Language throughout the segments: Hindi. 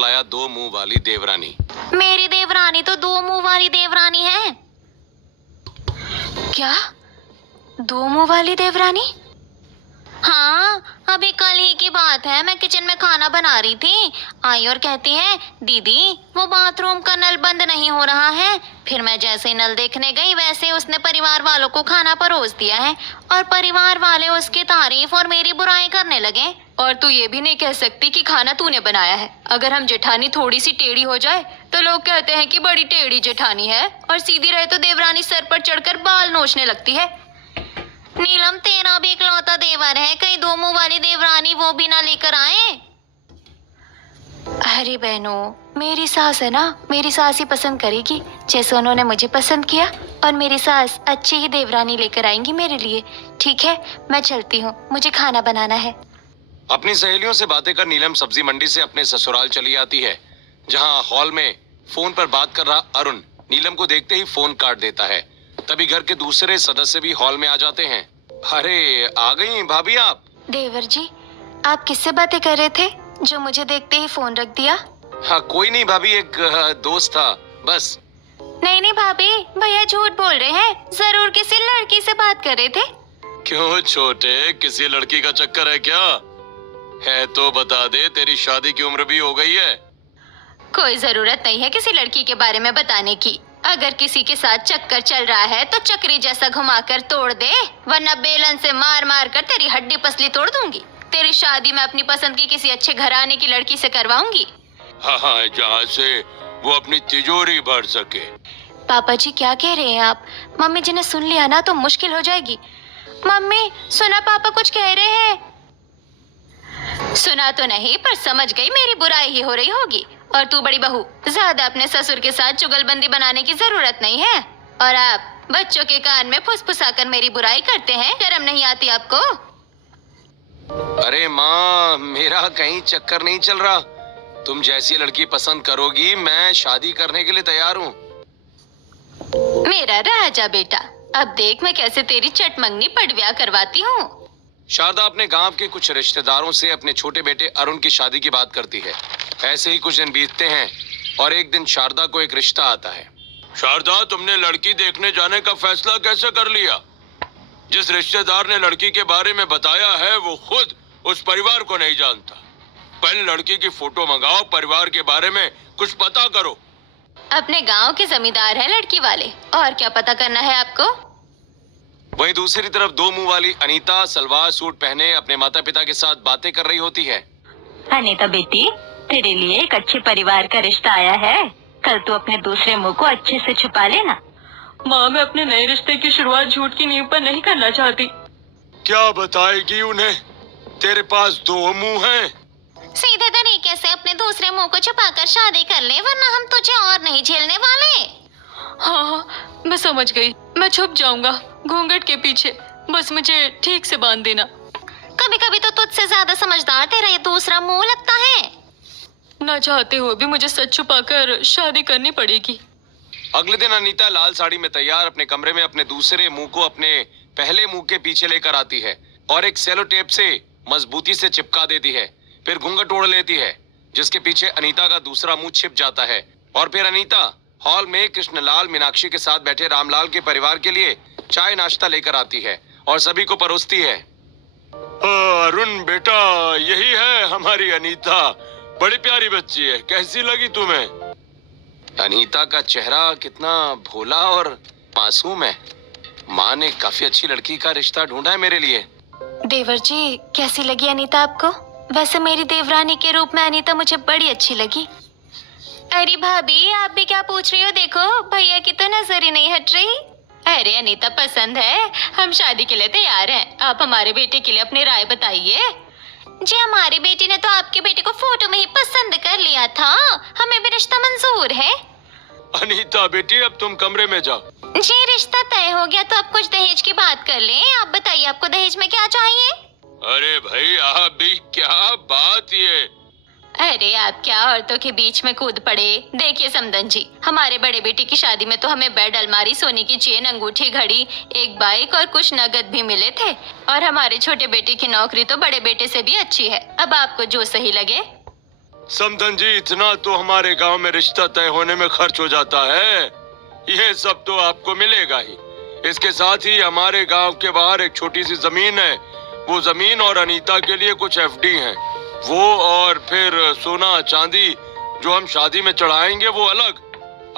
लाया दो मुंह वाली देवरानी। मेरी देवरानी तो दो मुंह वाली देवरानी है। क्या? दो मुंह वाली देवरानी? हाँ, अभी कल ही की बात है। मैं किचन में खाना बना रही थी, आई और कहती है, दीदी वो बाथरूम का नल बंद नहीं हो रहा है। फिर मैं जैसे ही नल देखने गई वैसे ही उसने परिवार वालों को खाना परोस दिया है और परिवार वाले उसकी तारीफ और मेरी बुराई करने लगे। और तू ये भी नहीं कह सकती कि खाना तूने बनाया है। अगर हम जेठानी थोड़ी सी टेढ़ी हो जाए तो लोग कहते हैं कि बड़ी टेढ़ी जेठानी है, और सीधी रहे तो देवरानी सर पर चढ़कर बाल नोचने लगती है। नीलम, तेरा भी इकलौता देवर है, कहीं दो मुंह वाली देवरानी वो भी ना लेकर आए। अरे बहनों, मेरी सास है ना, मेरी सास ही पसंद करेगी जैसे उन्होंने मुझे पसंद किया, और मेरी सास अच्छी ही देवरानी लेकर आएंगी मेरे लिए। ठीक है, मैं चलती हूँ, मुझे खाना बनाना है। अपनी सहेलियों से बातें कर नीलम सब्जी मंडी से अपने ससुराल चली आती है, जहां हॉल में फोन पर बात कर रहा अरुण नीलम को देखते ही फोन काट देता है। तभी घर के दूसरे सदस्य भी हॉल में आ जाते हैं। अरे आ गई भाभी आप। देवर जी, आप किससे बातें कर रहे थे जो मुझे देखते ही फोन रख दिया? हाँ कोई नहीं भाभी, एक दोस्त था बस। नहीं नहीं भाभी, भैया झूठ बोल रहे हैं, जरूर किसी लड़की से बात कर रहे थे। क्यों छोटे, किसी लड़की का चक्कर है क्या? है तो बता दे, तेरी शादी की उम्र भी हो गई है। कोई जरूरत नहीं है किसी लड़की के बारे में बताने की। अगर किसी के साथ चक्कर चल रहा है तो चक्री जैसा घुमाकर तोड़ दे, वरना बेलन से मार मार कर तेरी हड्डी पसली तोड़ दूंगी। तेरी शादी मैं अपनी पसंद की किसी अच्छे घराने की लड़की से करवाऊंगी। हाँ, जहाँ से वो अपनी तिजोरी भर सके। पापा जी क्या कह रहे हैं आप? मम्मी जी ने सुन लिया ना तो मुश्किल हो जाएगी। मम्मी सुना, पापा कुछ कह रहे हैं। सुना तो नहीं, पर समझ गई मेरी बुराई ही हो रही होगी। और तू बड़ी बहू, ज्यादा अपने ससुर के साथ चुगलबंदी बनाने की जरूरत नहीं है। और आप बच्चों के कान में फुसफुसाकर मेरी बुराई करते हैं, शर्म नहीं आती आपको? अरे माँ, मेरा कहीं चक्कर नहीं चल रहा। तुम जैसी लड़की पसंद करोगी मैं शादी करने के लिए तैयार हूँ। मेरा राजा बेटा, अब देख मैं कैसे तेरी चटमंगनी पटव्या करवाती हूँ। शारदा अपने गांव के कुछ रिश्तेदारों से अपने छोटे बेटे अरुण की शादी की बात करती है। ऐसे ही कुछ दिन बीतते हैं और एक दिन शारदा को एक रिश्ता आता है। शारदा, तुमने लड़की देखने जाने का फैसला कैसे कर लिया? जिस रिश्तेदार ने लड़की के बारे में बताया है वो खुद उस परिवार को नहीं जानता। पहले लड़की की फोटो मंगाओ, परिवार के बारे में कुछ पता करो। अपने गांव के जमींदार हैं लड़की वाले, और क्या पता करना है आपको? वहीं दूसरी तरफ दो मुंह वाली अनीता सलवार सूट पहने अपने माता पिता के साथ बातें कर रही होती है। अनीता बेटी, तेरे लिए एक अच्छे परिवार का रिश्ता आया है। कल तू अपने दूसरे मुंह को अच्छे से छुपा लेना। माँ, मैं अपने नए रिश्ते की शुरुआत झूठ की नींव पर नहीं करना चाहती। क्या बताएगी उन्हें? तेरे पास दो मुंह हैं। सीधे तरीके से अपने दूसरे मुंह को छुपाकर शादी कर ले, वरना हम तुझे और नहीं झेलने वाले। हाँ हाँ, मैं समझ गई। मैं छुप जाऊंगा घूंघट के पीछे, बस मुझे ठीक से बांध देना। कभी कभी तो तुझसे ज्यादा समझदार तेरा ये दूसरा मुंह लगता है। ना चाहते हुए भी मुझे सच छुपाकर शादी करनी पड़ेगी। अगले दिन अनीता लाल साड़ी में तैयार अपने कमरे में अपने दूसरे मुंह को अपने पहले मुंह के पीछे लेकर आती है और एक सेलो टेप से मजबूती से चिपका देती है। फिर घूंघट ओढ़ लेती है, जिसके पीछे अनीता का दूसरा मुंह छिप जाता है। और फिर अनीता हॉल में कृष्णलाल मीनाक्षी के साथ बैठे रामलाल के परिवार के लिए चाय नाश्ता लेकर आती है और सभी को परोसती है। अरुण बेटा, यही है हमारी अनीता, बड़ी प्यारी बच्ची है। कैसी लगी तुम्हें? अनीता का चेहरा कितना भोला और मासूम है। माँ ने काफी अच्छी लड़की का रिश्ता ढूंढा है मेरे लिए। देवर जी, कैसी लगी अनीता आपको? वैसे मेरी देवरानी के रूप में अनीता मुझे बड़ी अच्छी लगी। अरे भाभी, आप भी क्या पूछ रही हो? देखो भैया की तो नजर ही नहीं हट रही। अरे अनीता पसंद है, हम शादी के लिए तैयार हैं। आप हमारे बेटे के लिए अपनी राय बताइए। जी, हमारी बेटी ने तो आपके बेटे को फोटो में ही पसंद कर लिया था, हमें भी रिश्ता मंजूर है। अनीता बेटी, अब तुम कमरे में जाओ। जी, रिश्ता तय हो गया तो अब कुछ दहेज की बात कर लें। आप बताइए, आपको दहेज में क्या चाहिए? अरे भाई, आप भी क्या बात ये? अरे आप क्या औरतों के बीच में कूद पड़े। देखिए समदन जी, हमारे बड़े बेटे की शादी में तो हमें बेड, अलमारी, सोने की चेन, अंगूठी, घड़ी, एक बाइक और कुछ नगद भी मिले थे। और हमारे छोटे बेटे की नौकरी तो बड़े बेटे से भी अच्छी है। अब आपको जो सही लगे। समधन जी, इतना तो हमारे गांव में रिश्ता तय होने में खर्च हो जाता है। ये सब तो आपको मिलेगा ही। इसके साथ ही हमारे गांव के बाहर एक छोटी सी जमीन है। वो जमीन और अनीता के लिए कुछ एफडी हैं। वो और फिर सोना चांदी जो हम शादी में चढ़ाएंगे वो अलग।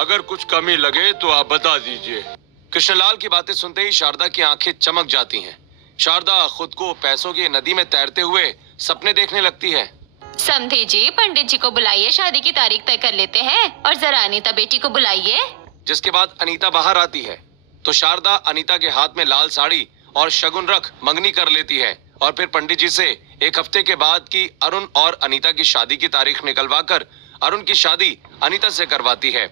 अगर कुछ कमी लगे तो आप बता दीजिए। कृष्णलाल की बातें सुनते ही शारदा की आंखें चमक जाती हैं। शारदा खुद को पैसों की नदी में तैरते हुए सपने देखने लगती है। समधी जी, पंडित जी को बुलाइए, शादी की तारीख तय कर लेते हैं। और जरा अनीता बेटी को बुलाइए। जिसके बाद अनीता बाहर आती है तो शारदा अनीता के हाथ में लाल साड़ी और शगुन रख मंगनी कर लेती है और फिर पंडित जी से एक हफ्ते के बाद की अरुण और अनीता की शादी की तारीख निकलवाकर अरुण की शादी अनीता से करवाती है।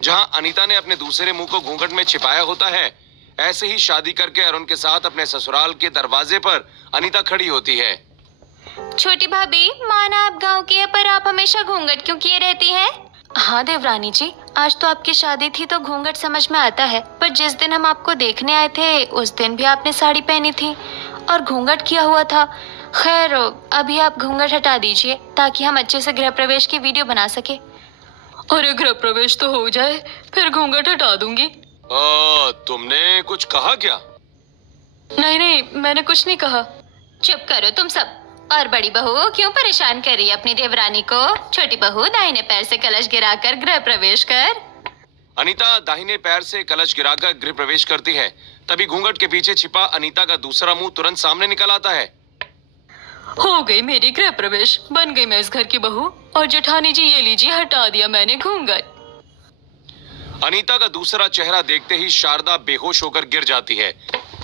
जहां अनीता ने अपने दूसरे मुंह को घूंघट में छिपाया होता है, ऐसे ही शादी करके अरुण के साथ अपने ससुराल के दरवाजे पर अनीता खड़ी होती है। छोटी भाभी, माना आप गांव की है, पर आप हमेशा घूंघट क्यों किए रहती हैं? हाँ देवरानी जी, आज तो आपकी शादी थी तो घूंघट समझ में आता है, पर जिस दिन हम आपको देखने आए थे उस दिन भी आपने साड़ी पहनी थी और घूंघट किया हुआ था। खैर, अभी आप घूंघट हटा दीजिए ताकि हम अच्छे से गृह प्रवेश की वीडियो बना सके। अरे गृह प्रवेश तो हो जाए, फिर घूंघट हटा दूंगी। तुमने कुछ कहा क्या? नहीं नहीं, मैंने कुछ नहीं कहा। चुप करो तुम सब। और बड़ी बहू क्यों परेशान कर रही है अपनी देवरानी को? छोटी बहू, दाहिने पैर से कलश गिराकर गृह प्रवेश कर। अनीता दाहिने पैर से कलश गिराकर गृह प्रवेश करती है। तभी घूंघट के पीछे छिपा अनीता का दूसरा मुंह तुरंत सामने निकल आता है। हो गई मेरी गृह प्रवेश, बन गई मैं इस घर की बहू। और जेठानी जी, ये लीजिए, हटा दिया मैंने घूंघट। अनीता का दूसरा चेहरा देखते ही शारदा बेहोश होकर गिर जाती है।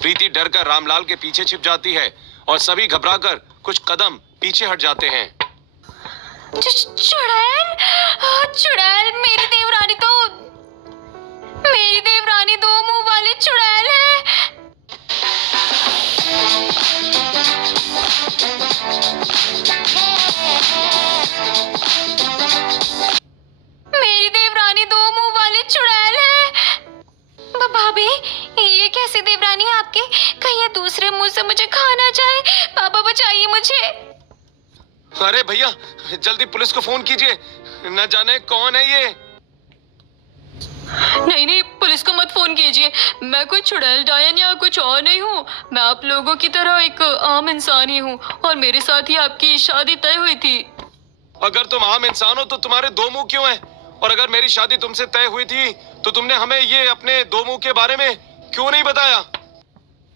प्रीति डर कर रामलाल के पीछे छिप जाती है और सभी घबराकर कुछ कदम पीछे हट जाते हैं। चुड़ैल, चुड़ैल, मेरी देवरानी दो मुंह वाली चुड़ैल है। मेरी देवरानी दो मुंह वाली चुड़ैल है। भाभी, ये कैसी देवरानी है आपकी? कहीं ये दूसरे मुंह से मुझे खा ना जाए। पापा बचाइए मुझे। अरे भैया, जल्दी पुलिस को फोन कीजिए। न जाने कौन है ये। नहीं नहीं, पुलिस को मत फोन कीजिए। मैं कोई चुड़ैल डायन या कुछ और नहीं हूँ। मैं आप लोगों की तरह एक आम इंसान ही हूँ और मेरे साथ ही आपकी शादी तय हुई थी। अगर तुम आम इंसान हो तो तुम्हारे दो मुंह क्यों हैं? और अगर मेरी शादी तुमसे तय हुई थी तो तुमने हमें ये अपने दो मुंह के बारे में क्यों नहीं बताया?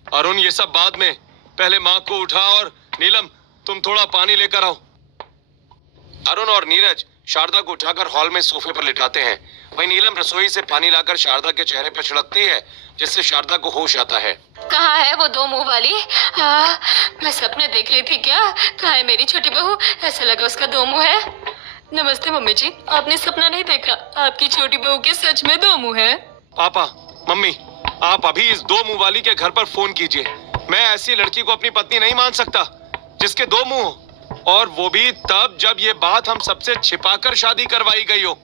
अरुण, ये सब बाद में, पहले माँ को उठा और नीलम, तुम थोड़ा पानी लेकर आओ। अरुण और नीरज शारदा को उठाकर हॉल में सोफे पर लिटाते हैं। वहीं नीलम रसोई से पानी लाकर शारदा के चेहरे पर छिड़कती है, जिससे शारदा को होश आता है। कहाँ है वो दो मुंह वाली? मैं सपने देख रही थी क्या? कहाँ है मेरी छोटी बहू? ऐसा लगा उसका दो मुंह है। नमस्ते मम्मी जी, आपने सपना नहीं देखा, आपकी छोटी बहू के सच में दो मुंह है। पापा, मम्मी, आप अभी इस दो मुंह वाली के घर पर फोन कीजिए। मैं ऐसी लड़की को अपनी पत्नी नहीं मान सकता जिसके दो मुंह हो, और वो भी तब जब ये बात हम सबसे छिपाकर शादी करवाई गई हो।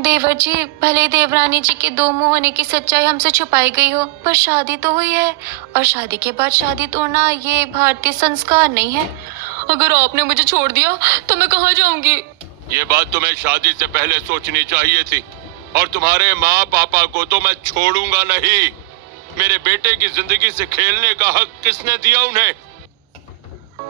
देवर जी, भले देवरानी जी के दो मुंह होने की सच्चाई हमसे छुपाई गई हो, पर शादी तो हुई है और शादी के बाद शादी तोड़ना ये भारतीय संस्कार नहीं है। अगर आपने मुझे छोड़ दिया तो मैं कहाँ जाऊंगी? ये बात तुम्हें शादी से पहले सोचनी चाहिए थी। और तुम्हारे माँ पापा को तो मैं छोड़ूंगा नहीं। मेरे बेटे की जिंदगी से खेलने का हक किसने दिया उन्हें?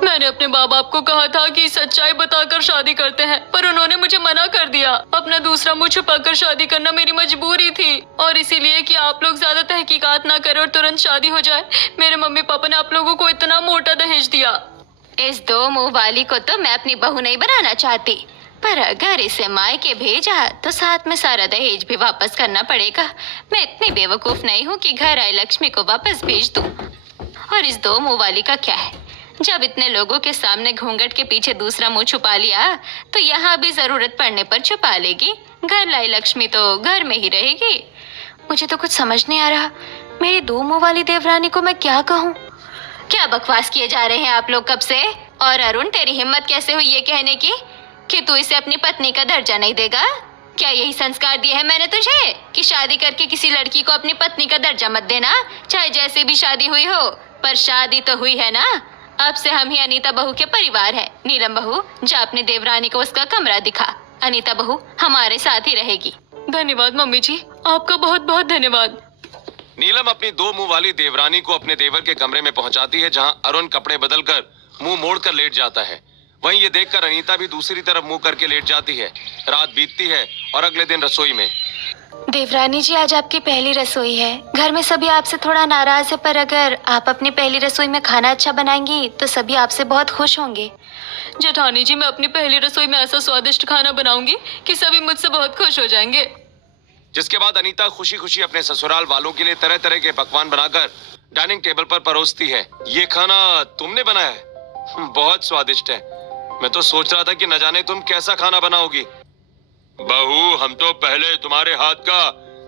मैंने अपने माँ बाप को कहा था कि सच्चाई बताकर शादी करते हैं, पर उन्होंने मुझे मना कर दिया। अपना दूसरा मुंह छुपाकर शादी करना मेरी मजबूरी थी, और इसीलिए कि आप लोग ज्यादा तहकीकात ना करें और तुरंत शादी हो जाए, मेरे मम्मी पापा ने आप लोगों को इतना मोटा दहेज दिया। इस दो मुंह वाली को तो मैं अपनी बहू नहीं बनाना चाहती, पर अगर इसे मायके भेजा तो साथ में सारा दहेज भी वापस करना पड़ेगा। मैं इतनी बेवकूफ नहीं हूँ कि घर आई लक्ष्मी को वापस भेज दूँ। और इस दो मुंह वाली का क्या है? जब इतने लोगों के सामने घूंघट के पीछे दूसरा मुंह छुपा लिया तो यहाँ भी जरूरत पड़ने पर छुपा लेगी। घर लाई लक्ष्मी तो घर में ही रहेगी। मुझे तो कुछ समझ नहीं आ रहा, मेरी दो मुंह वाली देवरानी को मैं क्या कहूँ? क्या बकवास किए जा रहे हैं आप लोग कब से? और अरुण, तेरी हिम्मत कैसे हुई ये कहने की कि तू इसे अपनी पत्नी का दर्जा नहीं देगा? क्या यही संस्कार दिए हैं मैंने तुझे कि शादी करके किसी लड़की को अपनी पत्नी का दर्जा मत देना, चाहे जैसे भी शादी हुई हो? पर शादी तो हुई है ना, अब से हम ही अनीता बहू के परिवार है। नीलम बहू, जा अपनी देवरानी को उसका कमरा दिखा। अनीता बहू हमारे साथ ही रहेगी। धन्यवाद मम्मी जी, आपका बहुत बहुत धन्यवाद। नीलम अपनी 2 मुंह वाली देवरानी को अपने देवर के कमरे में पहुंचाती है, जहां अरुण कपड़े बदलकर मुंह मोड़कर लेट जाता है। वहीं ये देखकर अनीता भी दूसरी तरफ मुंह करके लेट जाती है। रात बीतती है और अगले दिन रसोई में। देवरानी जी, आज आपकी पहली रसोई है। घर में सभी आपसे थोड़ा नाराज है, पर अगर आप अपनी पहली रसोई में खाना अच्छा बनाएंगी तो सभी आपसे बहुत खुश होंगे। जेठानी जी, मैं अपनी पहली रसोई में ऐसा स्वादिष्ट खाना बनाऊंगी कि सभी मुझसे बहुत खुश हो जाएंगे। जिसके बाद अनीता खुशी खुशी अपने ससुराल वालों के लिए तरह तरह के पकवान बनाकर डाइनिंग टेबल पर परोसती है। ये खाना तुमने बनाया है? बहुत स्वादिष्ट है। मैं तो सोच रहा था कि न जाने तुम कैसा खाना बनाओगी। बहू, हम तो पहले तुम्हारे हाथ का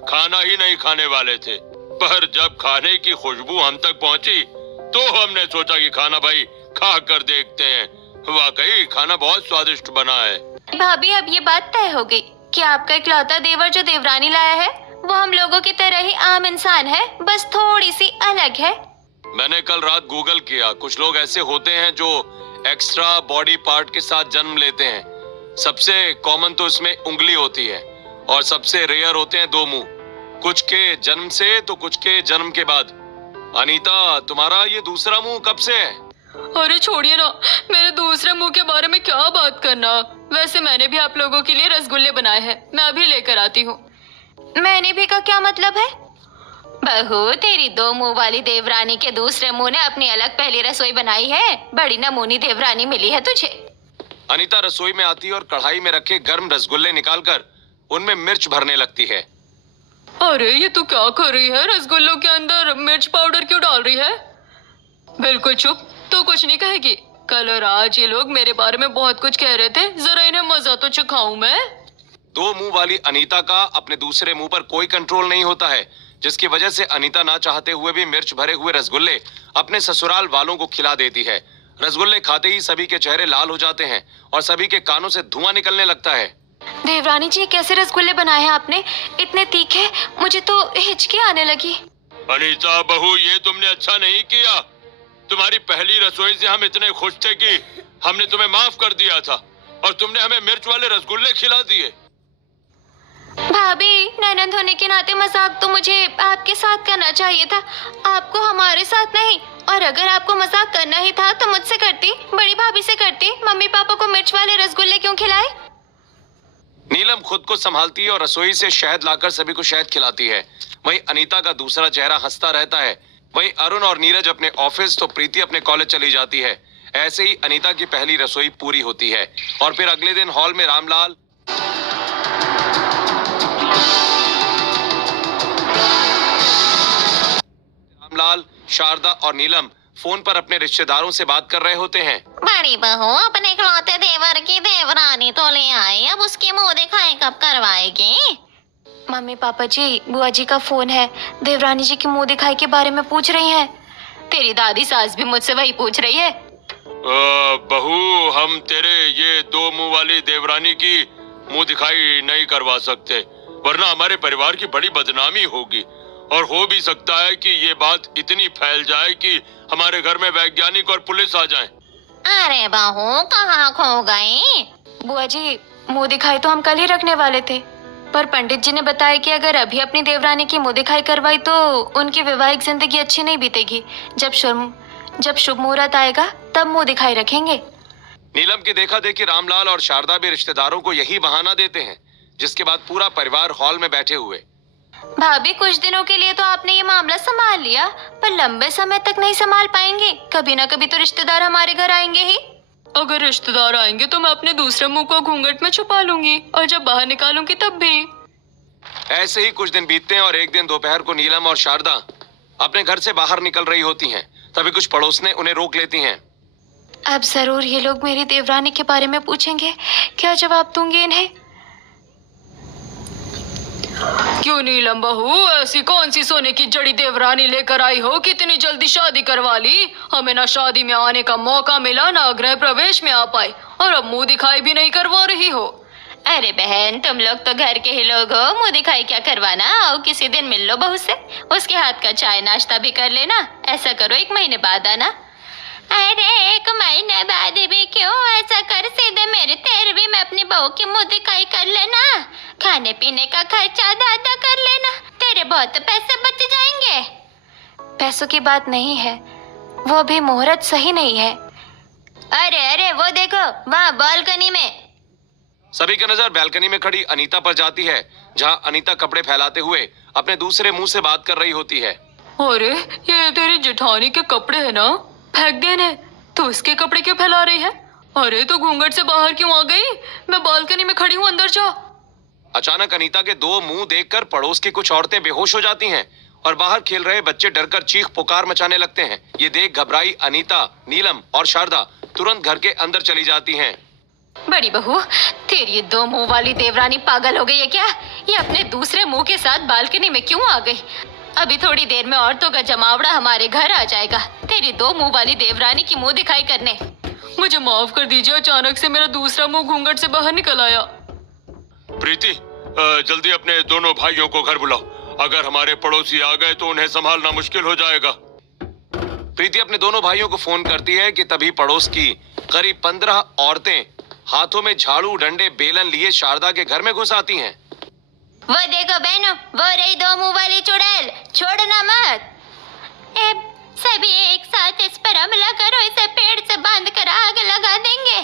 खाना ही नहीं खाने वाले थे, पर जब खाने की खुशबू हम तक पहुंची तो हमने सोचा कि खाना भाई खा कर देखते हैं। वाकई खाना बहुत स्वादिष्ट बना है। भाभी, अब ये बात तय हो गई कि आपका इकलौता देवर जो देवरानी लाया है वो हम लोगों की तरह ही आम इंसान है, बस थोड़ी सी अलग है। मैंने कल रात गूगल किया, कुछ लोग ऐसे होते हैं जो एक्स्ट्रा बॉडी पार्ट के साथ जन्म लेते हैं। सबसे कॉमन तो इसमें उंगली होती है और सबसे रेयर होते हैं 2 मुंह, कुछ के जन्म से तो कुछ के जन्म के बाद। अनीता, तुम्हारा ये दूसरा मुंह कब से है? अरे छोड़िए ना, मेरे दूसरे मुंह के बारे में क्या बात करना। वैसे मैंने भी आप लोगों के लिए रसगुल्ले बनाए हैं, मैं अभी लेकर आती हूँ। मैंने भी का क्या मतलब है? बहू, तेरी 2 मुंह वाली देवरानी के दूसरे मुंह ने अपनी अलग पहली रसोई बनाई है। बड़ी नमूनी देवरानी मिली है तुझे। अनीता रसोई में आती है और कढ़ाई में रखे गर्म रसगुल्ले निकालकर उनमें मिर्च भरने लगती है। अरे ये तू क्या कर रही है? रसगुल्लों के अंदर मिर्च पाउडर क्यों डाल रही है? बिल्कुल चुप, तू कुछ नहीं कहेगी। कल और आज ये लोग मेरे बारे में बहुत कुछ कह रहे थे, जरा इन्हें मजा तो चखाऊं मैं। 2 मुंह वाली अनीता का अपने दूसरे मुंह पर कोई कंट्रोल नहीं होता है, जिसकी वजह से अनीता ना चाहते हुए भी मिर्च भरे हुए रसगुल्ले अपने ससुराल वालों को खिला देती है। रसगुल्ले खाते ही सभी के चेहरे लाल हो जाते हैं और सभी के कानों से धुआं निकलने लगता है। देवरानी जी, कैसे रसगुल्ले बनाए हैं आपने? इतने तीखे, मुझे तो हिचकी आने लगी। अनीता बहू, ये तुमने अच्छा नहीं किया। तुम्हारी पहली रसोई से हम इतने खुश थे कि हमने तुम्हें माफ कर दिया था और तुमने हमें मिर्च वाले रसगुल्ले खिला दिए। भाभी, ननद होने के नाते मजाक तो मुझे आपके साथ करना चाहिए था, आपको हमारे साथ नहीं। और अगर आपको मजाक करना ही था तो मुझसे करती, बड़ी भाभी से करती। मम्मी पापा को मिर्च वाले रसगुल्ले क्यों खिलाए? नीलम खुद को संभालती है और रसोई से शहद लाकर सभी को शहद खिलाती है। वहीं अनीता का दूसरा चेहरा हंसता रहता है। वहीं अरुण और नीरज अपने ऑफिस तो प्रीति अपने कॉलेज चली जाती है। ऐसे ही अनीता की पहली रसोई पूरी होती है और फिर अगले दिन हॉल में रामलाल, शारदा और नीलम फोन पर अपने रिश्तेदारों से बात कर रहे होते हैं। बड़ी बहू, अपने इकलौते देवर की देवरानी तो ले आई, अब उसकी मुंह दिखाई कब करवाएगी? मम्मी पापा जी, बुआ जी का फोन है। देवरानी जी की मुंह दिखाई के बारे में पूछ रही हैं। तेरी दादी सास भी मुझसे वही पूछ रही है। बहू, हम तेरे ये 2 मुंह वाली देवरानी की मुंह दिखाई नहीं करवा सकते, वरना हमारे परिवार की बड़ी बदनामी होगी। और हो भी सकता है कि ये बात इतनी फैल जाए कि हमारे घर में वैज्ञानिक और पुलिस आ जाएं। अरे बहू, कहाँ खो गई? बुआ जी, मुंह दिखाई तो हम कल ही रखने वाले थे, पर पंडित जी ने बताया कि अगर अभी अपनी देवरानी की मुंह दिखाई करवाई तो उनकी वैवाहिक जिंदगी अच्छी नहीं बीतेगी। जब शुभ मुहूर्त आएगा तब मुंह दिखाई रखेंगे। नीलम की देखा देखी रामलाल और शारदा भी रिश्तेदारों को यही बहाना देते हैं, जिसके बाद पूरा परिवार हॉल में बैठे हुए। भाभी, कुछ दिनों के लिए तो आपने ये मामला संभाल लिया, पर लंबे समय तक नहीं संभाल पाएंगे। कभी ना कभी तो रिश्तेदार हमारे घर आएंगे ही। अगर रिश्तेदार आएंगे तो मैं अपने दूसरे मुंह को घूंघट में छुपा लूंगी और जब बाहर निकालूंगी तब भी। ऐसे ही कुछ दिन बीतते हैं और एक दिन दोपहर को नीलम और शारदा अपने घर से बाहर निकल रही होती हैं। तभी कुछ पड़ोसने उन्हें रोक लेती हैं। अब जरूर ये लोग मेरी देवरानी के बारे में पूछेंगे, क्या जवाब दूंगी इन्हें? क्यों नीलम बहू, ऐसी कौन सी सोने की जड़ी देवरानी लेकर आई हो कि इतनी जल्दी शादी करवा ली? हमें ना शादी में आने का मौका मिला, ना गृह प्रवेश में आ पाए, और अब मुंह दिखाई भी नहीं करवा रही हो। अरे बहन, तुम लोग तो घर के ही लोग हो, मुंह दिखाई क्या करवाना? आओ किसी दिन मिल लो बहू से, उसके हाथ का चाय नाश्ता भी कर लेना। ऐसा करो, 1 महीने बाद आना। अरे 1 महीने बाद भी क्यों ऐसा कर, सीधे मेरे 13वीं में अपनी बहू की मुंह दिखाई कर लेना, खाने पीने का खर्चा दादा कर लेना, तेरे बहुत पैसे बच जाएंगे। पैसों की बात नहीं है, वो अभी मुहूर्त सही नहीं है। अरे अरे वो देखो वहाँ बालकनी में। सभी की नजर बैल्कनी में खड़ी अनीता पर जाती है, जहां अनीता कपड़े फैलाते हुए अपने दूसरे मुंह से बात कर रही होती है। अरे ये तेरी जेठानी के कपड़े है ना, फेंक देने, तो उसके कपड़े क्यों फैला रही है? अरे तो घूंघट से बाहर क्यों आ गई? मैं बालकनी में खड़ी हूँ, अंदर जा। अचानक अनीता के 2 मुंह देखकर पड़ोस की कुछ औरतें बेहोश हो जाती हैं और बाहर खेल रहे बच्चे डरकर चीख पुकार मचाने लगते हैं। ये देख घबराई अनीता, नीलम और शारदा तुरंत घर के अंदर चली जाती हैं। बड़ी बहू, तेरी ये 2 मुंह वाली देवरानी पागल हो गई है क्या? ये अपने दूसरे मुंह के साथ बालकनी में क्यों आ गई? अभी थोड़ी देर में औरतों का जमावड़ा हमारे घर आ जाएगा, तेरी 2 मुंह वाली देवरानी की मुंह दिखाई करने। मुझे माफ कर दीजिए, अचानक से मेरा दूसरा मुंह घूंघट से बाहर निकल आया। प्रीति, जल्दी अपने दोनों भाइयों को घर बुलाओ, अगर हमारे पड़ोसी आ गए तो उन्हें संभालना मुश्किल हो जाएगा। प्रीति अपने दोनों भाइयों को फोन करती है कि तभी पड़ोस की करीब 15 औरतें हाथों में झाड़ू, डंडे, बेलन लिए शारदा के घर में घुस आती हैं। वो देखो बहनों, वो रही 2 मुंह वाली चुड़ैल, छोड़ना मत। सभी एक साथ इस पर हमला करो, इसे पेड़ से बांध कर आग लगा देंगे।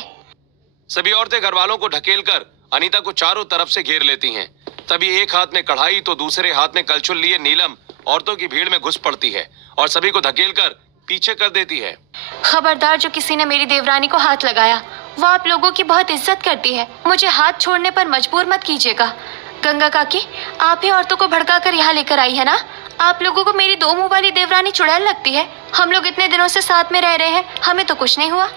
सभी औरतें घर वालों को ढकेलकर अनीता को चारों तरफ से घेर लेती हैं। तभी एक हाथ में कढ़ाई तो दूसरे हाथ में कलछुल लिए नीलम औरतों की भीड़ में घुस पड़ती है और सभी को धकेलकर पीछे कर देती है। खबरदार, जो किसी ने मेरी देवरानी को हाथ लगाया, वो आप लोगों की बहुत इज्जत करती है, मुझे हाथ छोड़ने पर मजबूर मत कीजिएगा। गंगा काकी, आप ही औरतों को भड़काकर यहाँ लेकर आई है ना? आप लोगों को मेरी 2 मुंह वाली देवरानी चुड़ैल लगती है? हम लोग इतने दिनों से साथ में रह रहे हैं, हमें तो कुछ नहीं हुआ।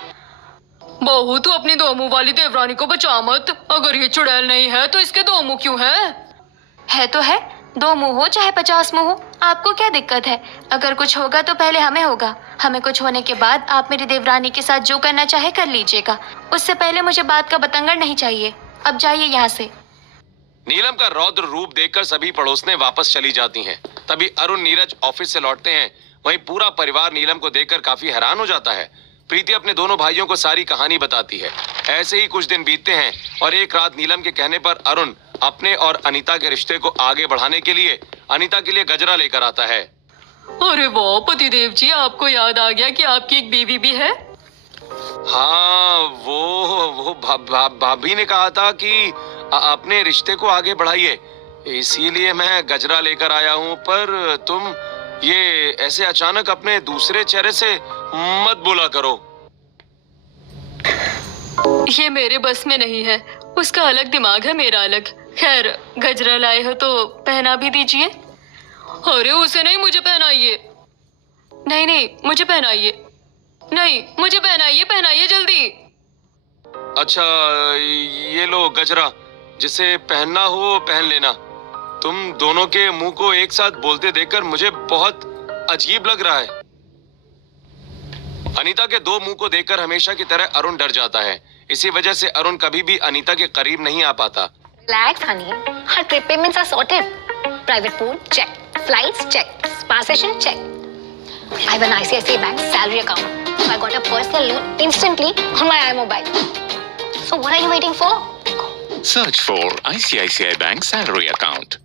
बहू, तू अपनी 2 मुंह वाली देवरानी को बचा मत। अगर ये चुड़ैल नहीं है तो इसके 2 मुंह क्यों है तो है, 2 मुंह हो चाहे 50 मुंह हो, आपको क्या दिक्कत है? अगर कुछ होगा तो पहले हमें होगा, हमें कुछ होने के बाद आप मेरी देवरानी के साथ जो करना चाहे कर लीजिएगा, उससे पहले मुझे बात का बतंगड़ नहीं चाहिए। अब जाइए यहाँ से। नीलम का रौद्र रूप देखकर सभी पड़ोसनें वापस चली जाती हैं। तभी अरुण, नीरज ऑफिस से लौटते हैं। वहीं पूरा परिवार नीलम को देखकर काफी हैरान हो जाता है। प्रीति अपने दोनों भाइयों को सारी कहानी बताती है। ऐसे ही कुछ दिन बीतते हैं और एक रात नीलम के कहने पर अरुण अपने और अनीता के रिश्ते को आगे बढ़ाने के लिए अनीता के लिए गजरा लेकर आता है। अरे वाह पतिदेव जी, आपको याद आ गया कि आपकी एक बीवी भी है। हाँ, वो भाभी ने कहा था कि अपने रिश्ते को आगे बढ़ाइए, इसीलिए मैं गजरा लेकर आया हूँ। पर तुम ये ऐसे अचानक अपने दूसरे चेहरे से मत बोला करो। ये मेरे बस में नहीं है, उसका अलग दिमाग है, मेरा अलग। खैर, गजरा लाए हो तो पहना भी दीजिए। अरे उसे नहीं, मुझे पहनाइए। नहीं नहीं, मुझे पहनाइए। नहीं, मुझे पहनाइए, पहनाइए जल्दी। अच्छा, ये लो गजरा, जिसे पहनना हो पहन लेना। तुम दोनों के मुंह को एक साथ बोलते देखकर मुझे बहुत अजीब लग रहा है। अनीता के 2 मुंह को देखकर हमेशा की तरह अरुण डर जाता है। इसी वजह से अरुण कभी भी अनीता के करीब नहीं आ पाता। Relax, honey. Her trip payments are sorted. Private pool, check. Flights, check. Spa session, check. I have an ICICI Bank salary account. So I got a personal loan instantly on my iMobile. So what are you waiting for? Search for ICICI Bank salary account.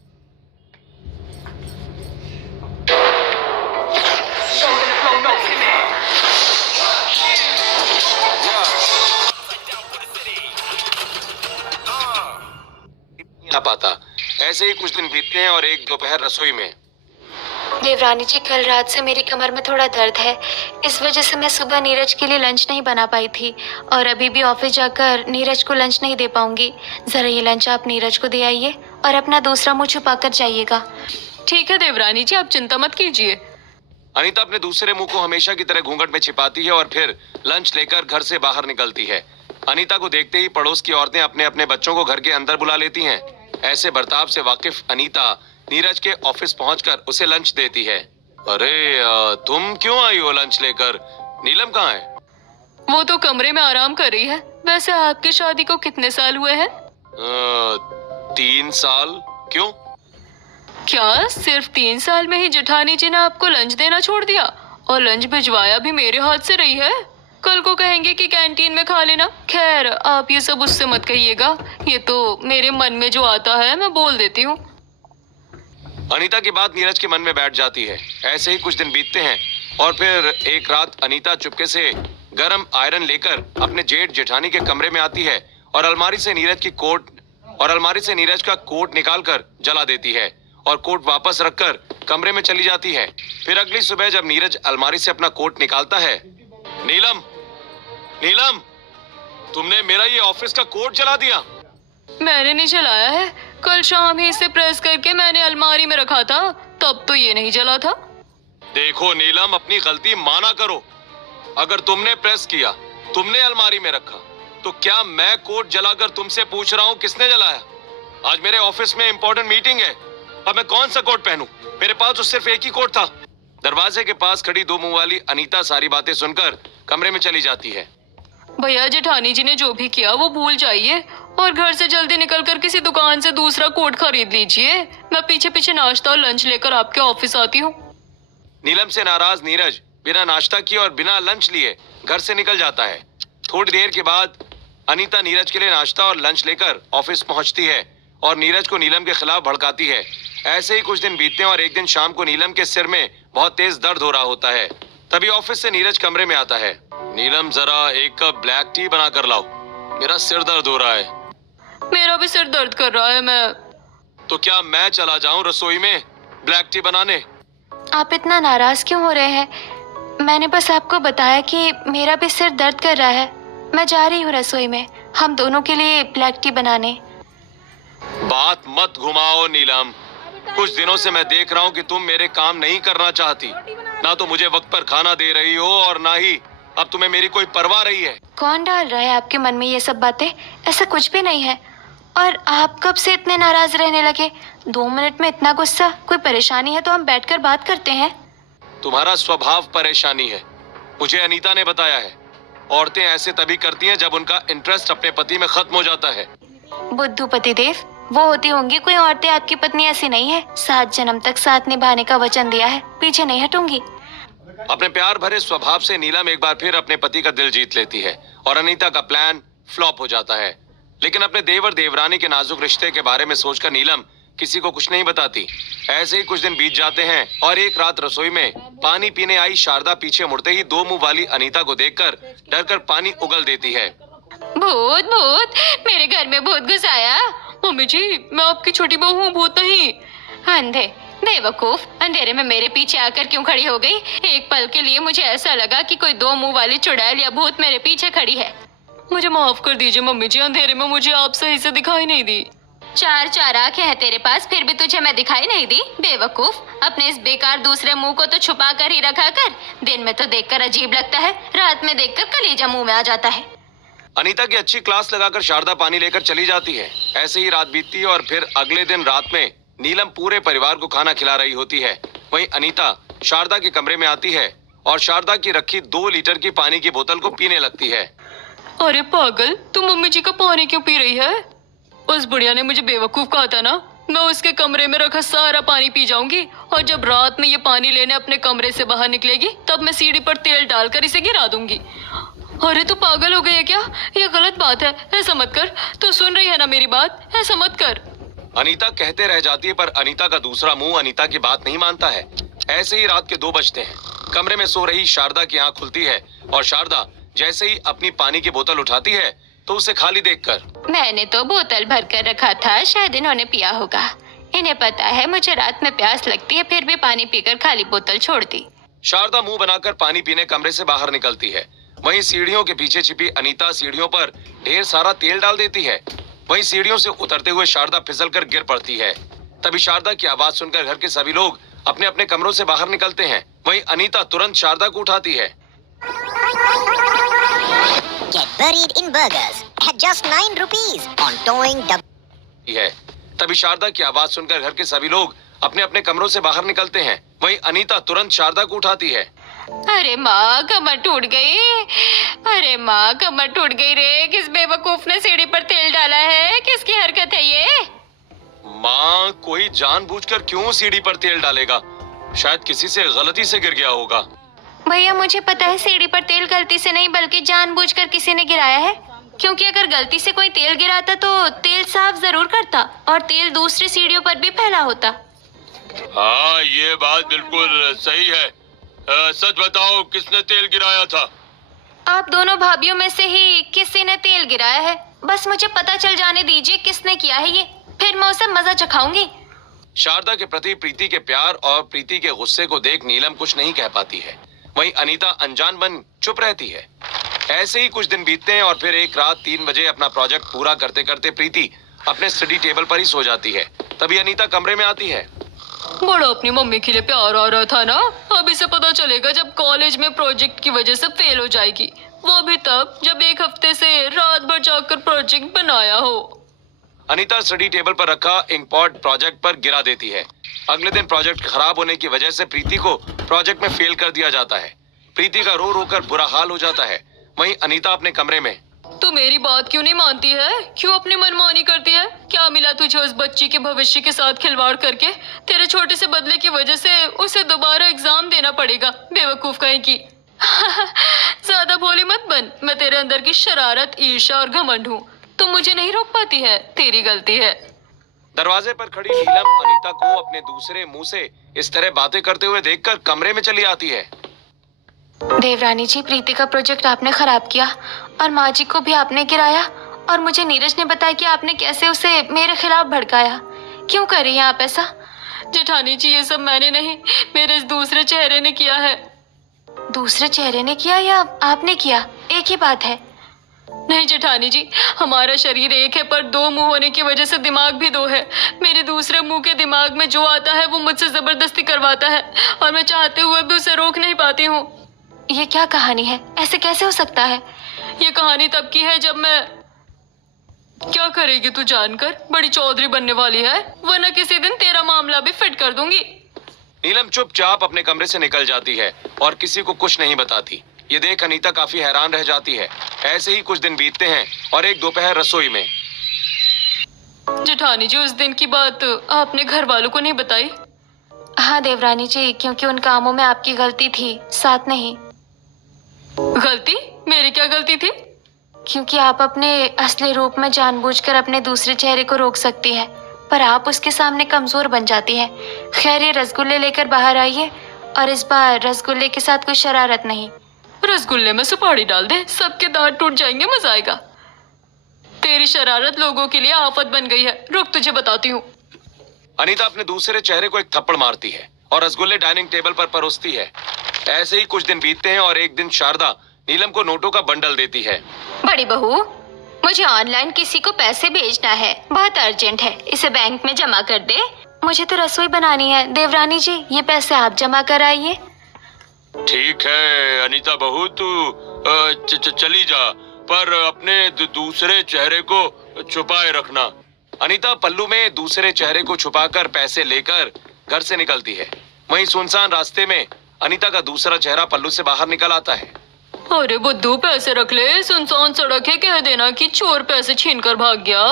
आ पाता। ऐसे ही कुछ दिन बीतते हैं और एक दोपहर रसोई में। देवरानी जी, कल रात से मेरी कमर में थोड़ा दर्द है, इस वजह से मैं सुबह नीरज के लिए लंच नहीं बना पाई थी और अभी भी ऑफिस जाकर नीरज को लंच नहीं दे पाऊंगी। जरा ये लंच आप नीरज को दे आइए और अपना दूसरा मुंह छुपा कर जाइएगा। ठीक है देवरानी जी, आप चिंता मत कीजिए। अनीता अपने दूसरे मुंह को हमेशा की तरह घूंघट में छिपाती है और फिर लंच लेकर घर से बाहर निकलती है। अनीता को देखते ही पड़ोस की औरतें अपने अपने बच्चों को घर के अंदर बुला लेती हैं। ऐसे बर्ताव से वाकिफ अनीता नीरज के ऑफिस पहुंचकर उसे लंच देती है। अरे तुम क्यों आई हो लंच लेकर? नीलम कहाँ है? वो तो कमरे में आराम कर रही है। वैसे आपकी शादी को कितने साल हुए हैं? 3 साल। क्यों? क्या सिर्फ 3 साल में ही जेठानी जी ने आपको लंच देना छोड़ दिया? और लंच भिजवाया भी मेरे हाथ से रही है। कल को कहेंगे कि कैंटीन में खा लेना। खैर आप ये सब उससे मत कहिएगा, ये तो मेरे मन में जो आता है मैं बोल देती हूँ। अनीता की बात नीरज के मन में बैठ जाती है। ऐसे ही कुछ दिन बीतते हैं और फिर एक रात अनीता चुपके से गरम आयरन लेकर अपने जेठ जेठानी के कमरे में आती है और अलमारी से नीरज का कोट निकालकर जला देती है और कोट वापस रखकर कमरे में चली जाती है। फिर अगली सुबह जब नीरज अलमारी से अपना कोट निकालता है, नीलम, नीलम, तुमने मेरा ये ऑफिस का कोट जला दिया। मैंने नहीं जलाया है, कल शाम ही इसे प्रेस करके मैंने अलमारी में रखा था, तब तो ये नहीं जला था। देखो नीलम, अपनी गलती माना करो। अगर तुमने प्रेस किया, तुमने अलमारी में रखा, तो क्या मैं कोट जलाकर तुमसे पूछ रहा हूँ किसने जलाया? आज मेरे ऑफिस में इंपॉर्टेंट मीटिंग है, अब मैं कौन सा कोट पहनूं? मेरे पास तो सिर्फ एक ही कोट था। दरवाजे के पास खड़ी दो मुंह वाली अनीता सारी बातें सुनकर कमरे में चली जाती है। भैया जेठानी जी ने जो भी किया वो भूल जाइए और घर से जल्दी निकलकर किसी दुकान से दूसरा कोट खरीद लीजिए। मैं पीछे पीछे नाश्ता और लंच लेकर आपके ऑफिस आती हूँ। नीलम से नाराज नीरज बिना नाश्ता किए और बिना लंच लिए घर से निकल जाता है। थोड़ी देर के बाद अनीता नीरज के लिए नाश्ता और लंच लेकर ऑफिस पहुंचती है और नीरज को नीलम के खिलाफ भड़काती है। ऐसे ही कुछ दिन बीतते हैं और एक दिन शाम को नीलम के सिर में बहुत तेज दर्द हो रहा होता है। तभी ऑफिस से नीरज कमरे में आता है। नीलम, जरा एक कप ब्लैक टी बना कर लाओ, मेरा सिर दर्द हो रहा है। मेरा भी सिर दर्द कर रहा है। मैं तो क्या मैं चला जाऊं रसोई में ब्लैक टी बनाने? आप इतना नाराज क्यों हो रहे हैं? मैंने बस आपको बताया कि मेरा भी सिर दर्द कर रहा है। मैं जा रही हूँ रसोई में, हम दोनों के लिए ब्लैक टी बनाने। बात मत घुमाओ नीलम, कुछ दिनों से मैं देख रहा हूँ कि तुम मेरे काम नहीं करना चाहती। ना तो मुझे वक्त पर खाना दे रही हो और ना ही अब तुम्हें मेरी कोई परवाह रही है। कौन डाल रहा है आपके मन में ये सब बातें? ऐसा कुछ भी नहीं है। और आप कब से इतने नाराज रहने लगे? 2 मिनट में इतना गुस्सा? कोई परेशानी है तो हम बैठकर बात करते हैं। तुम्हारा स्वभाव परेशानी है, मुझे अनीता ने बताया है। औरतें ऐसे तभी करती हैं जब उनका इंटरेस्ट अपने पति में खत्म हो जाता है। बुद्धू पतिदेव, वो होती होंगी कोई औरतें, आपकी पत्नी ऐसी नहीं है। 7 जन्म तक साथ निभाने का वचन दिया है, पीछे नहीं हटूंगी। अपने प्यार भरे स्वभाव से नीलम एक बार फिर अपने पति का दिल जीत लेती है और अनीता का प्लान फ्लॉप हो जाता है। लेकिन अपने देवर देवरानी के नाजुक रिश्ते के बारे में सोचकर नीलम किसी को कुछ नहीं बताती। ऐसे ही कुछ दिन बीत जाते हैं और एक रात रसोई में पानी पीने आई शारदा पीछे मुड़ते ही दो मुंह वाली अनीता को देखकर डरकर पानी उगल देती है। भूत भूत, मेरे घर में भूत घुस आया। मम्मी जी, मैं आपकी छोटी बहू हूँ, भूत नहीं। अंधे बेवकूफ, अंधेरे में मेरे पीछे आकर क्यों खड़ी हो गई? एक पल के लिए मुझे ऐसा लगा कि कोई 2 मुंह वाली चुड़ैल या भूत मेरे पीछे खड़ी है। मुझे माफ कर दीजिए मम्मी जी, अंधेरे में मुझे आप सही से दिखाई नहीं दी। 4 आंखें हैं तेरे पास, फिर भी तुझे मैं दिखाई नहीं दी? बेवकूफ, अपने इस बेकार दूसरे मुंह को तो छुपा कर ही रखा कर। दिन में तो देखकर अजीब लगता है, रात में देखकर कलेजा मुंह में आ जाता है। अनीता की अच्छी क्लास लगाकर शारदा पानी लेकर चली जाती है। ऐसे ही रात बीतती है और फिर अगले दिन रात में नीलम पूरे परिवार को खाना खिला रही होती है। वहीं अनीता शारदा के कमरे में आती है और शारदा की रखी 2 लीटर की पानी की बोतल को पीने लगती है। अरे पागल, तू मम्मी जी का पानी क्यों पी रही है? उस बुढ़िया ने मुझे बेवकूफ कहा था ना, मैं उसके कमरे में रखा सारा पानी पी जाऊंगी और जब रात में ये पानी लेने अपने कमरे से बाहर निकलेगी तब मैं सीढ़ी पर तेल डालकर इसे गिरा दूंगी। अरे तू पागल हो गई है क्या? ये गलत बात है, ऐसा मत कर। तू सुन रही है ना मेरी बात? ऐसा मत कर। अनीता कहते रह जाती है पर अनीता का दूसरा मुंह अनीता की बात नहीं मानता है। ऐसे ही रात के 2 बजते हैं। कमरे में सो रही शारदा की आंख खुलती है और शारदा जैसे ही अपनी पानी की बोतल उठाती है तो उसे खाली देखकर, मैंने तो बोतल भर कर रखा था, शायद इन्होंने पिया होगा। इन्हें पता है मुझे रात में प्यास लगती है, फिर भी पानी पीकर खाली बोतल छोड़ दी। शारदा मुंह बनाकर पानी पीने कमरे से बाहर निकलती है। वहीं सीढ़ियों के पीछे छिपी अनीता सीढ़ियों पर ढेर सारा तेल डाल देती है। वहीं सीढ़ियों से उतरते हुए शारदा फिसलकर गिर पड़ती है। तभी शारदा की आवाज सुनकर घर के सभी लोग अपने अपने कमरों से बाहर निकलते हैं। वहीं अनीता तुरंत शारदा को उठाती है। Get buried in burgers at just 9 rupees on towing है। तभी शारदा की आवाज सुनकर घर के सभी लोग अपने अपने कमरों से बाहर निकलते हैं। वहीं अनीता तुरंत शारदा को उठाती है। अरे माँ, कमर टूट गई। अरे माँ, कमर टूट गई रे। किस बेवकूफ ने सीढ़ी पर तेल डाला है? किसकी हरकत है ये? माँ, कोई जानबूझकर क्यों सीढ़ी पर तेल डालेगा? शायद किसी से गलती से गिर गया होगा। भैया मुझे पता है सीढ़ी पर तेल गलती से नहीं बल्कि जानबूझकर किसी ने गिराया है, क्योंकि अगर गलती से कोई तेल गिराता तो तेल साफ जरूर करता और तेल दूसरी सीढ़ियों पर भी फैला होता। हाँ, ये बात बिल्कुल सही है। सच बताओ, किसने तेल गिराया था? आप दोनों भाभीयों में से ही किसी ने तेल गिराया है। बस मुझे पता चल जाने दीजिए किसने किया है ये, फिर मैं उसे मजा चखाऊंगी। शारदा के प्रति प्रीति के प्यार और प्रीति के गुस्से को देख नीलम कुछ नहीं कह पाती है। वहीं अनीता अनजान बन चुप रहती है। ऐसे ही कुछ दिन बीतते हैं और फिर एक रात 3 बजे अपना प्रोजेक्ट पूरा करते करते प्रीति अपने स्टडी टेबल पर ही सो जाती है। तभी अनीता कमरे में आती है। बड़ा अपनी मम्मी के लिए प्यार आ रहा था ना। अब इसे पता चलेगा जब कॉलेज में प्रोजेक्ट की वजह से फेल हो जाएगी, वो भी तब जब 1 हफ्ते से रात भर जाकर प्रोजेक्ट बनाया हो। अनीता स्टडी टेबल पर रखा इंकपॉट प्रोजेक्ट पर गिरा देती है। अगले दिन प्रोजेक्ट खराब होने की वजह से प्रीति को प्रोजेक्ट में फेल कर दिया जाता है। प्रीति का रो रो कर बुरा हाल हो जाता है। वहीं अनीता अपने कमरे में। तू मेरी बात क्यों नहीं मानती है? क्यों अपनी मनमानी करती है? क्या मिला तुझे उस बच्ची के भविष्य के साथ खिलवाड़ करके? तेरे छोटे से बदले की वजह से उसे दोबारा एग्जाम देना पड़ेगा, बेवकूफ कहीं की। ज्यादा भोली मत बन। मैं तेरे अंदर की शरारत, ईर्ष्या और घमंड हूँ। तुम मुझे नहीं रोक पाती है, तेरी गलती है। दरवाजे पर खड़ी नीलम अनीता को अपने दूसरे मुंह से इस तरह बातें करते हुए देखकर कमरे में चली आती है। देवरानी जी, प्रीति का प्रोजेक्ट आपने खराब किया और माँ जी को भी आपने गिराया, और मुझे नीरज ने बताया कि आपने कैसे उसे मेरे खिलाफ भड़काया। क्यों कर रही हैं आप ऐसा? जेठानी जी, ये सब मैंने नहीं, मेरे इस दूसरे चेहरे ने किया है। दूसरे चेहरे ने किया या आपने किया? एक ही बात है। नहीं जेठानी जी, हमारा शरीर एक है पर 2 मुंह होने की वजह से दिमाग भी 2 है। मेरे दूसरे मुंह के दिमाग में जो आता है वो मुझसे जबरदस्ती करवाता है और मैं चाहते हुए भी उसे रोक नहीं पाती हूँ। ये क्या कहानी है? ऐसे कैसे हो सकता है? ये कहानी तब की है जब मैं... क्या करेगी तू जानकर? बड़ी चौधरी बनने वाली है, वरना किसी दिन तेरा मामला भी फिट कर दूंगी। नीलम चुपचाप अपने कमरे से निकल जाती है और किसी को कुछ नहीं बताती। ये देख अनीता काफी हैरान रह जाती है। ऐसे ही कुछ दिन बीतते हैं और एक दोपहर रसोई में। जेठानी जी, उस दिन की बात आपने घर वालों को नहीं बताई? हाँ देवरानी जी, क्योंकि उन कामों में आपकी गलती थी, साथ नहीं। गलती? मेरी क्या गलती थी? क्योंकि आप अपने असली रूप में जानबूझकर अपने दूसरे चेहरे को रोक सकती है, पर आप उसके सामने कमजोर बन जाती है। खैर, ये रसगुल्ले लेकर बाहर आइए, और इस बार रसगुल्ले के साथ कोई शरारत नहीं। रसगुल्ले में सुपारी डाल दे, सबके दांत टूट जाएंगे, मजा आएगा। तेरी शरारत लोगों के लिए आफत बन गई है। रुक, तुझे बताती हूँ। अनीता अपने दूसरे चेहरे को एक थप्पड़ मारती है और रसगुल्ले डाइनिंग टेबल पर परोसती है। ऐसे ही कुछ दिन बीतते हैं और एक दिन शारदा नीलम को नोटों का बंडल देती है। बड़ी बहू, मुझे ऑनलाइन किसी को पैसे भेजना है, बहुत अर्जेंट है, इसे बैंक में जमा कर दे। मुझे तो रसोई बनानी है। देवरानी जी, ये पैसे आप जमा कराइए। ठीक है अनीता बहू, तू चली जा, पर अपने दूसरे चेहरे को छुपाए रखना। अनीता पल्लू में दूसरे चेहरे को छुपाकर पैसे लेकर घर से निकलती है। वहीं सुनसान रास्ते में अनीता का दूसरा चेहरा पल्लू से बाहर निकल आता है। अरे बुद्धू, पैसे रख ले, सुनसान सड़क है, कह देना कि चोर पैसे छीनकर भाग गया।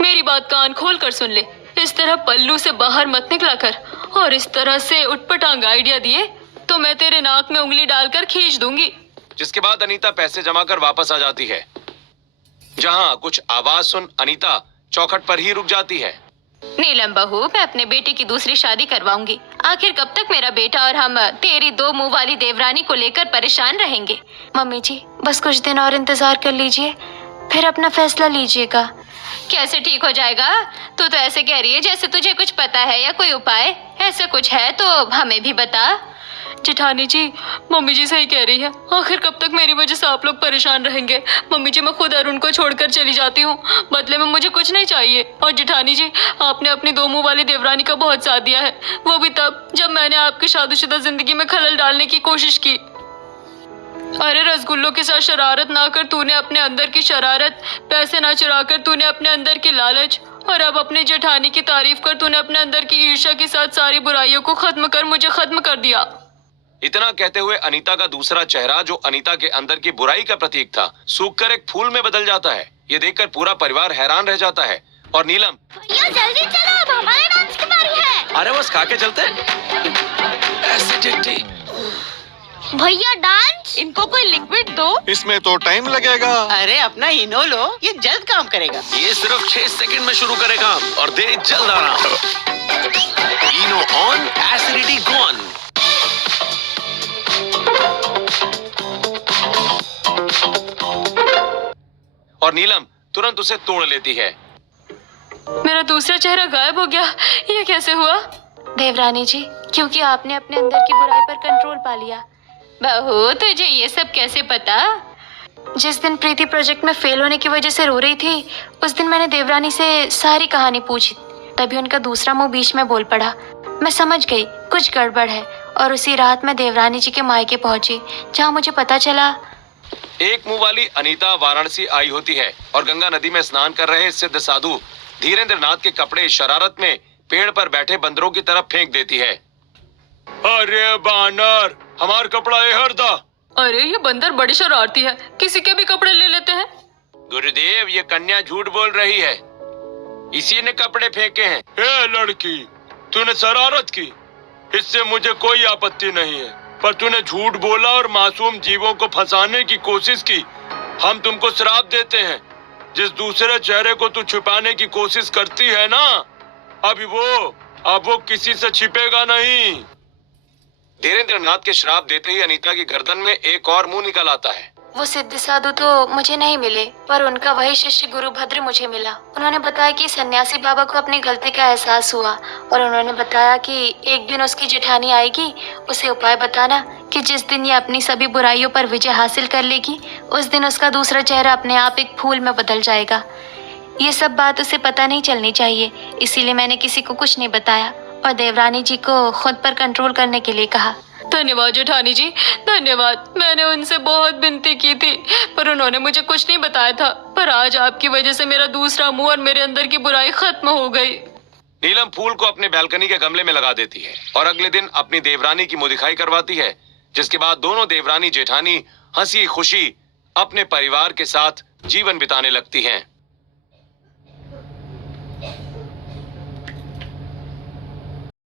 मेरी बात कान खोल कर सुन ले, इस तरह पल्लू से बाहर मत निकला कर, और इस तरह से उठपटांग आइडिया दिए तो मैं तेरे नाक में उंगली डालकर खींच दूंगी। जिसके बाद अनीता पैसे जमा कर वापस आ जाती है, जहां कुछ आवाज सुन अनीता चौखट पर ही रुक जाती है। नीलम बहू, मैं अपने बेटे की दूसरी शादी करवाऊंगी। आखिर कब तक मेरा बेटा और हम तेरी 2 मुंह वाली देवरानी को लेकर परेशान रहेंगे? मम्मी जी, बस कुछ दिन और इंतजार कर लीजिए, फिर अपना फैसला लीजिएगा। कैसे ठीक हो जाएगा? तू तो ऐसे कह रही है जैसे तुझे कुछ पता है या कोई उपाय। ऐसे कुछ है तो हमें भी बता। जेठानी जी, मम्मी जी सही कह रही है। आखिर कब तक मेरी वजह से आप लोग परेशान रहेंगे? मम्मी जी, मैं खुद अरुण को छोड़कर चली जाती हूँ, बदले में मुझे कुछ नहीं चाहिए। और जेठानी जी, आपने अपनी 2 मुंह वाली देवरानी का बहुत साथ दिया है, वो भी तब जब मैंने आपकी शादीशुदा जिंदगी में खलल डालने की कोशिश की। अरे रसगुल्लों के साथ शरारत ना कर तूने अपने अंदर की शरारत, पैसे ना चुरा कर तूने अपने अंदर की लालच, और अब अपनी जेठानी की तारीफ कर तूने अपने अंदर की ईर्ष्या के साथ सारी बुराइयों को खत्म कर मुझे खत्म कर दिया। इतना कहते हुए अनीता का दूसरा चेहरा, जो अनीता के अंदर की बुराई का प्रतीक था, सूखकर एक फूल में बदल जाता है। ये देखकर पूरा परिवार हैरान रह जाता है। और नीलम, भैया जल्दी चलो, अब हमारे डांस की बारी है। अरे बस खा के चलते। एसिडिटी। भैया डांस। इनको कोई लिक्विड दो। इसमें तो टाइम लगेगा। अरे अपना इनो लो, ये जल्द काम करेगा। ये सिर्फ 6 सेकंड में शुरू करेगा और दे जल्द आराम। इनो ऑन, एसिडिटी गॉन। और नीलम तुरंत उसे तोड़ लेती है। मेरा दूसरा चेहरा गायब हो गया, ये कैसे हुआ? देवरानी जी, क्योंकि आपने अपने अंदर की बुराई पर कंट्रोल पा लिया। बहू तुझे ये सब कैसे पता? जिस दिन प्रीति प्रोजेक्ट में फेल होने की वजह से रो रही थी, उस दिन मैंने देवरानी से सारी कहानी पूछी। तभी उनका दूसरा मुंह बीच में बोल पड़ा। मैं समझ गई कुछ गड़बड़ है और उसी रात मैं देवरानी जी के मायके पहुंची, जहां मुझे पता चला। एक मुंह वाली अनीता वाराणसी आई होती है और गंगा नदी में स्नान कर रहे सिद्ध साधु धीरेन्द्र नाथ के कपड़े शरारत में पेड़ पर बैठे बंदरों की तरफ फेंक देती है। अरे बानर, हमार कपड़ा ये हरदा। अरे ये बंदर बड़ी शरारती है, किसी के भी कपड़े ले लेते हैं। गुरुदेव, ये कन्या झूठ बोल रही है, इसी ने कपड़े फेंके हैं। ए लड़की, तूने शरारत की, इससे मुझे कोई आपत्ति नहीं है, पर तूने झूठ बोला और मासूम जीवों को फंसाने की कोशिश की। हम तुमको श्राप देते हैं। जिस दूसरे चेहरे को तू छुपाने की कोशिश करती है ना, अब वो किसी से छिपेगा नहीं। धीरेन्द्र नाथ के श्राप देते ही अनीता की गर्दन में एक और मुंह निकल आता है। वो सिद्ध साधु तो मुझे नहीं मिले, पर उनका वही शिष्य गुरुभद्र मुझे मिला। उन्होंने बताया कि सन्यासी बाबा को अपनी गलती का एहसास हुआ और उन्होंने बताया कि एक दिन उसकी जेठानी आएगी, उसे उपाय बताना कि जिस दिन ये अपनी सभी बुराइयों पर विजय हासिल कर लेगी, उस दिन उसका दूसरा चेहरा अपने आप एक फूल में बदल जाएगा। ये सब बात उसे पता नहीं चलनी चाहिए, इसीलिए मैंने किसी को कुछ नहीं बताया और देवरानी जी को खुद पर कंट्रोल करने के लिए कहा। धन्यवाद जेठानी जी, धन्यवाद। मैंने उनसे बहुत विनती की थी, पर उन्होंने मुझे कुछ नहीं बताया था। पर आज आपकी वजह से मेरा दूसरा मुंह और मेरे अंदर की बुराई खत्म हो गई। नीलम फूल को अपने बालकनी के गमले में लगा देती है और अगले दिन अपनी देवरानी की मुंह दिखाई करवाती है, जिसके बाद दोनों देवरानी जेठानी हंसी खुशी अपने परिवार के साथ जीवन बिताने लगती हैं।